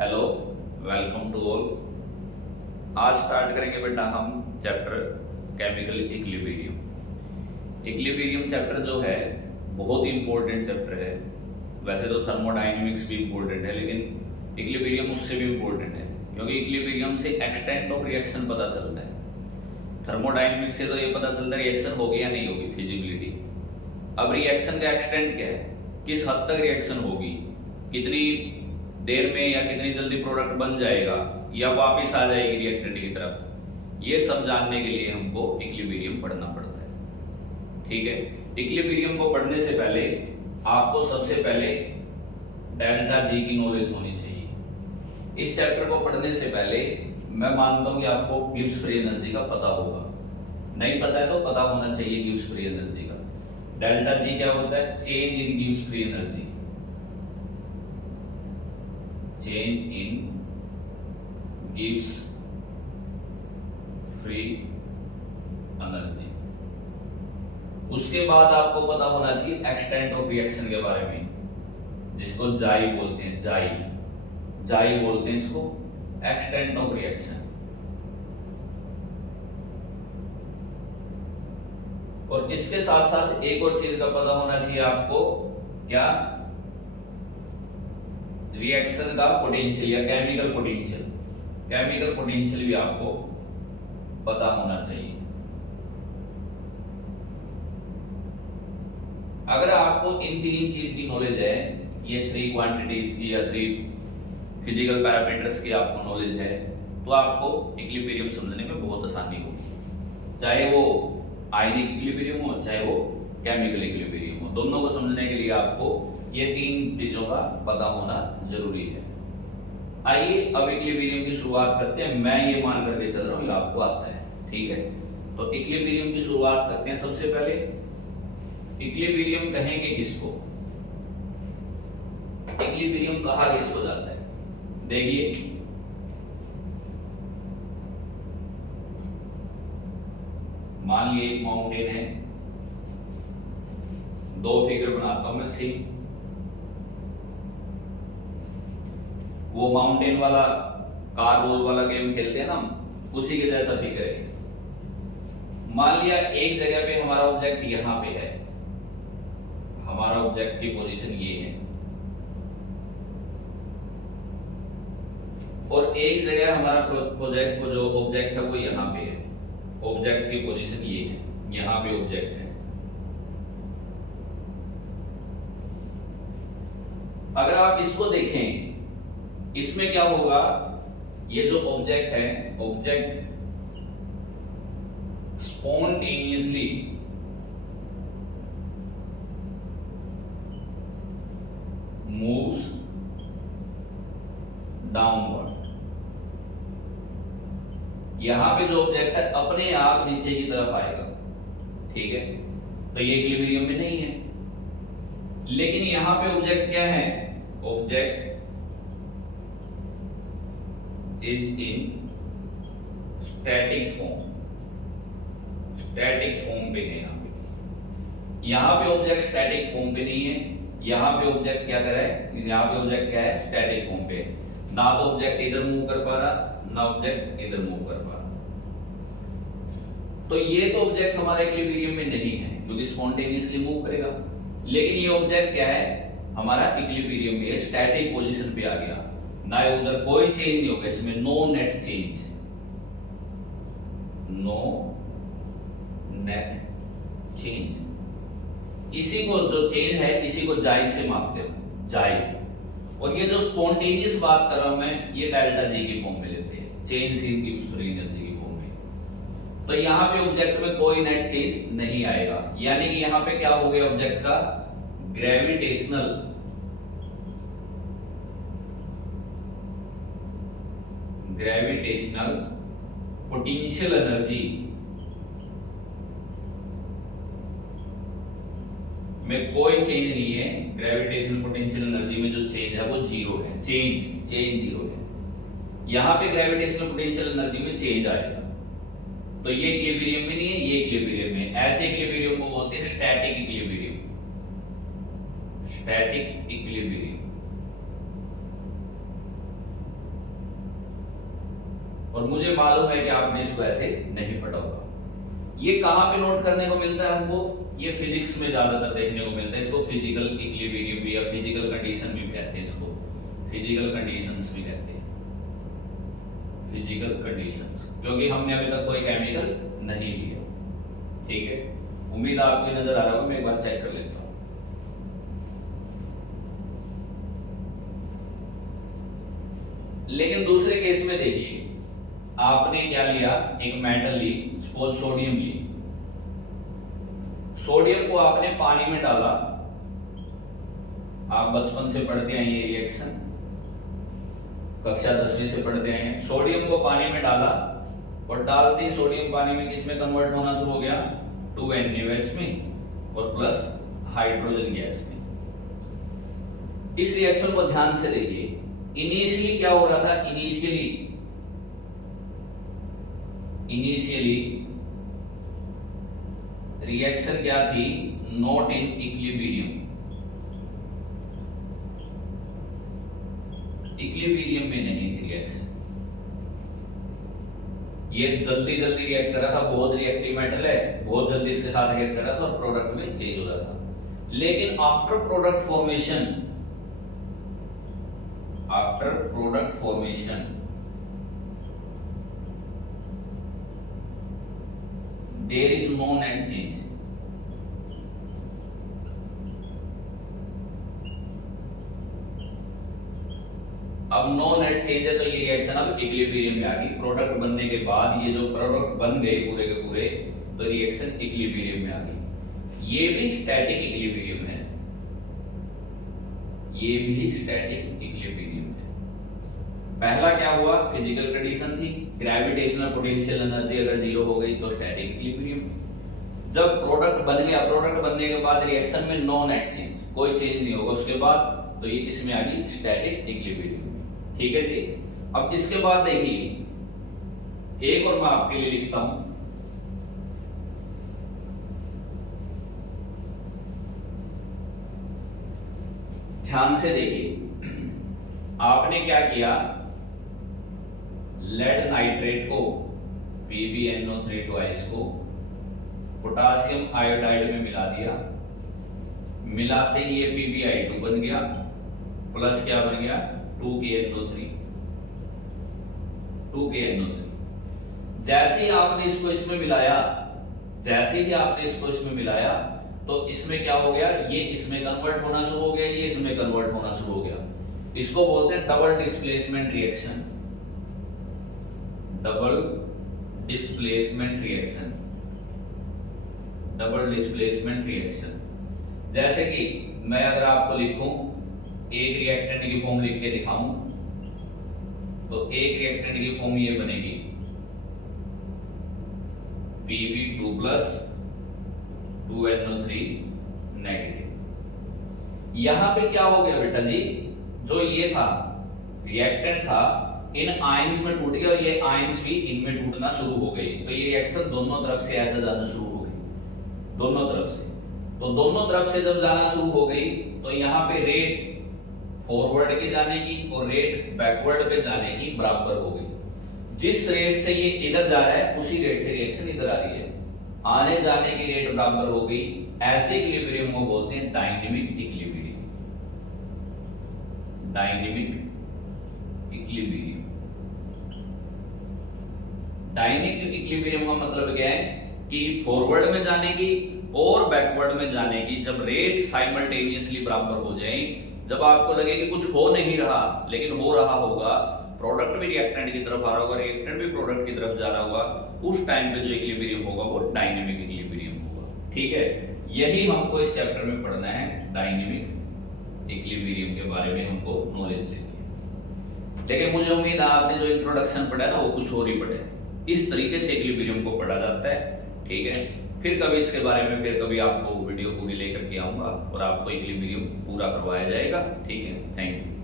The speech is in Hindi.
Hello, welcome to all. आज स्टार्ट करेंगे बेटा हम chapter chemical equilibrium. Equilibrium chapter जो है बहुत ही इंपॉर्टेंट चैप्टर है। वैसे तो थर्मोडायनेमिक्स भी इंपॉर्टेंट है, लेकिन इक्विलिब्रियम उससे भी इंपॉर्टेंट है, क्योंकि इक्विलिब्रियम से एक्सटेंट ऑफ रिएक्शन पता चलता है। थर्मोडायनेमिक्स से तो ये पता चलता है रिएक्शन होगी या नहीं होगी, फिजिबिलिटी। अब रिएक्शन का एक्सटेंट क्या है, किस हद तक रिएक्शन होगी, कितनी देर में या कितनी जल्दी प्रोडक्ट बन जाएगा या वापस आ जाएगी रिएक्टेंट की तरफ, ये सब जानने के लिए हमको इक्विलिब्रियम पढ़ना पड़ता है। ठीक है, इक्विलिब्रियम को पढ़ने से पहले आपको सबसे पहले डेल्टा जी की नॉलेज होनी चाहिए। इस चैप्टर को पढ़ने से पहले मैं मानता हूं कि आपको गिब्स फ्री एनर्जी का पता होगा। नहीं पता है तो पता होना चाहिए गिब्स फ्री एनर्जी का। डेल्टा जी क्या होता है? Change in Gibbs free energy. Change in gives free energy. उसके बाद आपको पता होना चाहिए एक्सटेंट ऑफ रिएक्शन के बारे में, जिसको जाई बोलते हैं। जाई बोलते हैं इसको, एक्सटेंट ऑफ रिएक्शन। और इसके साथ साथ एक और चीज का पता होना चाहिए आपको, क्या? रिएक्शन का पोटेंशियल या केमिकल पोटेंशियल। केमिकल पोटेंशियल भी आपको पता होना चाहिए। अगर आपको इन तीन चीज की नॉलेज है, ये थ्री क्वांटिटीज की या थ्री फिजिकल पैरामीटर्स की आपको नॉलेज है, तो आपको इक्विलिब्रियम समझने में बहुत आसानी होगी। चाहे वो आयनिक इक्विलिब्रियम हो, चाहे वो केमिकल इक्विलिब्रियम हो, दोनों को समझने के लिए आपको ये तीन चीजों का पता होना जरूरी है। आइए अब इक्विलिब्रियम की शुरुआत करते हैं। मैं ये मान करके चल रहा हूँ ये आपको आता है, ठीक है? तो इक्विलिब्रियम की शुरुआत करते हैं। सबसे पहले इक्विलिब्रियम कहेंगे किसको? इक्विलिब्रियम कहा किसको जाता है? देखिए, मान लिए एक माउंटेन है, दो फिगर बनाता हूं मैं सेम। वो माउंटेन वाला कार रोल वाला गेम खेलते हैं ना, उसी के जैसा फिगर है। मान लिया एक जगह पे हमारा ऑब्जेक्ट यहां पे है, हमारा ऑब्जेक्ट की पोजीशन ये है, और एक जगह हमारा प्रोजेक्ट को जो ऑब्जेक्ट है वो यहां पे है। ऑब्जेक्ट की पोजीशन ये है, यहां पे ऑब्जेक्ट है। अगर आप इसको देखें, इसमें क्या होगा? ये जो ऑब्जेक्ट है, ऑब्जेक्ट स्पॉन्टेनियसली मूव्स डाउनवर्ड। यहां पे जो ऑब्जेक्ट है अपने आप नीचे की तरफ आएगा, ठीक है? तो ये इक्विलिब्रियम में नहीं है। लेकिन यहां पे ऑब्जेक्ट क्या है? Object is in static form. Static form पे है यहां पे ऑब्जेक्ट स्टैटिक फॉर्म पे नहीं है। यहां पे ऑब्जेक्ट क्या कर रहा है? यहां पे ऑब्जेक्ट क्या है? स्टैटिक फॉर्म पे। ना तो ऑब्जेक्ट इधर मूव कर पा रहा, ना ऑब्जेक्ट इधर मूव कर पा रहा। तो ये तो ऑब्जेक्ट हमारे इक्विलिब्रियम में नहीं है, क्योंकि स्पॉन्टेनियसली मूव करेगा। लेकिन ये ऑब्जेक्ट क्या है? हमारा इक्विलिब्रियम में स्टैटिक पोजीशन पे आ गया, ना उधर कोई चेंज नहीं होगा, इसमें no net change. No net change. इसी को जो चेंज है, इसी को जाई से मापते हो, जाई। और ये जो स्पॉन्टेनियस बात कर रहा हूं मैं, ये डेल्टा जी की फॉर्म में लेते हैं, change in gives free energy की फॉर्म में। तो यहां पे ऑब्जेक्ट में कोई नेट चेंज नहीं आएगा, यानी कि यहां पे क्या हो गया ऑब्जेक्ट का? ग्रेविटेशनल पोटेंशियल एनर्जी में कोई चेंज नहीं है। ग्रेविटेशनल पोटेंशियल एनर्जी में जो चेंज है वो जीरो है। चेंज जीरो है। यहां पे ग्रेविटेशनल पोटेंशियल एनर्जी में चेंज आएगा, तो ये इक्विलिब्रियम में नहीं है, ये इक्विलिब्रियम में। ऐसे इक्विलिब्रियम को बोलते हैं स्टैटिक इक्विलिब्रियम। Static equilibrium. और मुझे मालूम है कि आपने इसको ऐसे नहीं पढ़ा होगा। ये कहाँ पे नोट करने को मिलता है हमको? ये फिजिक्स में ज्यादातर देखने को मिलता है। इसको फिजिकल इक्विलिब्रियम भी या फिजिकल कंडीशन भी कहते हैं, इसको फिजिकल कंडीशंस भी कहते हैं, फिजिकल कंडीशंस, क्योंकि हमने अभी तक कोई केमिकल नहीं लिया। ठीक है, उम्मीद आपको नजर आ रहा होगा। मैं एक बार चेक कर लेता हूं। लेकिन दूसरे केस में देखिए, आपने क्या लिया, एक मेटल ली, सपोज सोडियम ली। सोडियम को आपने पानी में डाला। आप बचपन से पढ़ते आए ये रिएक्शन, कक्षा 10वीं से पढ़ते आए हैं। सोडियम को पानी में डाला और डालते ही सोडियम पानी में किस में कन्वर्ट होना शुरू हो गया? 2NaOH में और प्लस हाइड्रोजन गैस में। इस रिएक्शन को ध्यान से देखिए। इनिशियली क्या हो रहा था? इनिशियली रिएक्शन क्या थी? Not in equilibrium. इक्विलिब्रियम में नहीं थी रिएक्शन। ये जल्दी जल्दी रिएक्ट कर रहा था, बहुत रिएक्टिव मेटल है, बहुत जल्दी इसके साथ रिएक्ट कर रहा था और प्रोडक्ट में चेंज हो रहा था। लेकिन after product formation there is no net change। अब नो नेट चेंज है तो ये रिएक्शन अब इक्विलिब्रियम में आ गई। प्रोडक्ट बनने के बाद ये जो प्रोडक्ट बन गए पूरे के पूरे, तो रिएक्शन इक्विलिब्रियम में आ गई। ये भी स्टैटिक इक्विलिब्रियम है, ये भी स्टैटिक इक्विलिब्रियम है। पहला क्या हुआ? फिजिकल कंडीशन थी, ग्रेविटेशनल पोटेंशियल एनर्जी अगर जीरो हो गई तो स्टैटिक इक्विलिब्रियम। जब प्रोडक्ट बन गया, प्रोडक्ट बनने के बाद रिएक्शन में नो नेट चेंज, कोई चेंज नहीं होगा उसके बाद, तो ये किसमें आ गई? Static equilibrium. ठीक है जी। अब इसके बाद देखिए, एक और मैं आपके लिए लिखता हूं। ध्यान से देखिए, आपने क्या किया? लेड नाइट्रेट को, PbNO3 ट्वाइस को पोटासियम आयोडाइड में मिला दिया। मिलाते ही ये PbI2 बन गया, प्लस क्या बन गया? 2KNO3। जैसे ही आपने इसको इसमें मिलाया, तो इसमें क्या हो गया? ये इसमें कन्वर्ट होना शुरू हो गया, ये इसमें कन्वर्ट होना शुरू हो गया। इसको बोलते हैं double displacement reaction. Double displacement reaction. जैसे कि मैं अगर आपको लिखूं, एक रिएक्टेंट की फॉर्म लिख के दिखाऊं, तो एक रिएक्टेंट की फॉर्म ये बनेगी Pb2 प्लस 2NO3 नेगेटिव। यहां पे क्या हो गया बेटा जी? जो ये था रिएक्टेंट था, इन आयंस में टूट गया और ये आयंस भी इनमें टूटना शुरू हो गई। तो ये रिएक्शन दोनों तरफ से ऐसे जाना शुरू हो गई, दोनों तरफ से। तो दोनों तरफ से जब जाना शुरू हो गई, तो यहाँ पे रेट फॉरवर्ड के जाने की और रेट बैकवर्ड पे जाने की बराबर हो गई। जिस रेट से ये इधर जा रहा है, उसी रेट से रिएक्शन इधर आ रही है, आने जाने की रेट बराबर हो गई। ऐसे इक्विलिब्रियम को बोलते हैं डायनेमिक इक्विलिब्रियम। डायनेमिक इक्विलिब्रियम का मतलब क्या है? कि फॉरवर्ड में जाने की और बैकवर्ड में जाने की जब रेट साइमल्टेनियसली बराबर हो जाए, जब आपको लगे कि कुछ हो नहीं रहा लेकिन हो रहा होगा, प्रोडक्ट भी रिएक्टेंट की तरफ आ रहा होगा, रिएक्टेंट भी प्रोडक्ट की तरफ जा रहा होगा, उस टाइम पे जो इक्विलिब्रियम होगा वो डायनेमिक इक्विलिब्रियम होगा। ठीक है, यही हमको इस चैप्टर में पढ़ना है। डायनेमिक इक्विलिब्रियम के बारे में हमको नॉलेज लेनी है। लेकिन मुझे उम्मीद है आपने जो इंट्रोडक्शन पढ़ा ना, वो कुछ और ही पढ़े। इस तरीके से इक्विलिब्रियम को पढ़ा जाता है। ठीक है, फिर कभी इसके बारे में फिर कभी आपको वीडियो पूरी लेकर के आऊंगा और आपको इक्विलिब्रियम पूरा करवाया जाएगा। ठीक है, थैंक यू।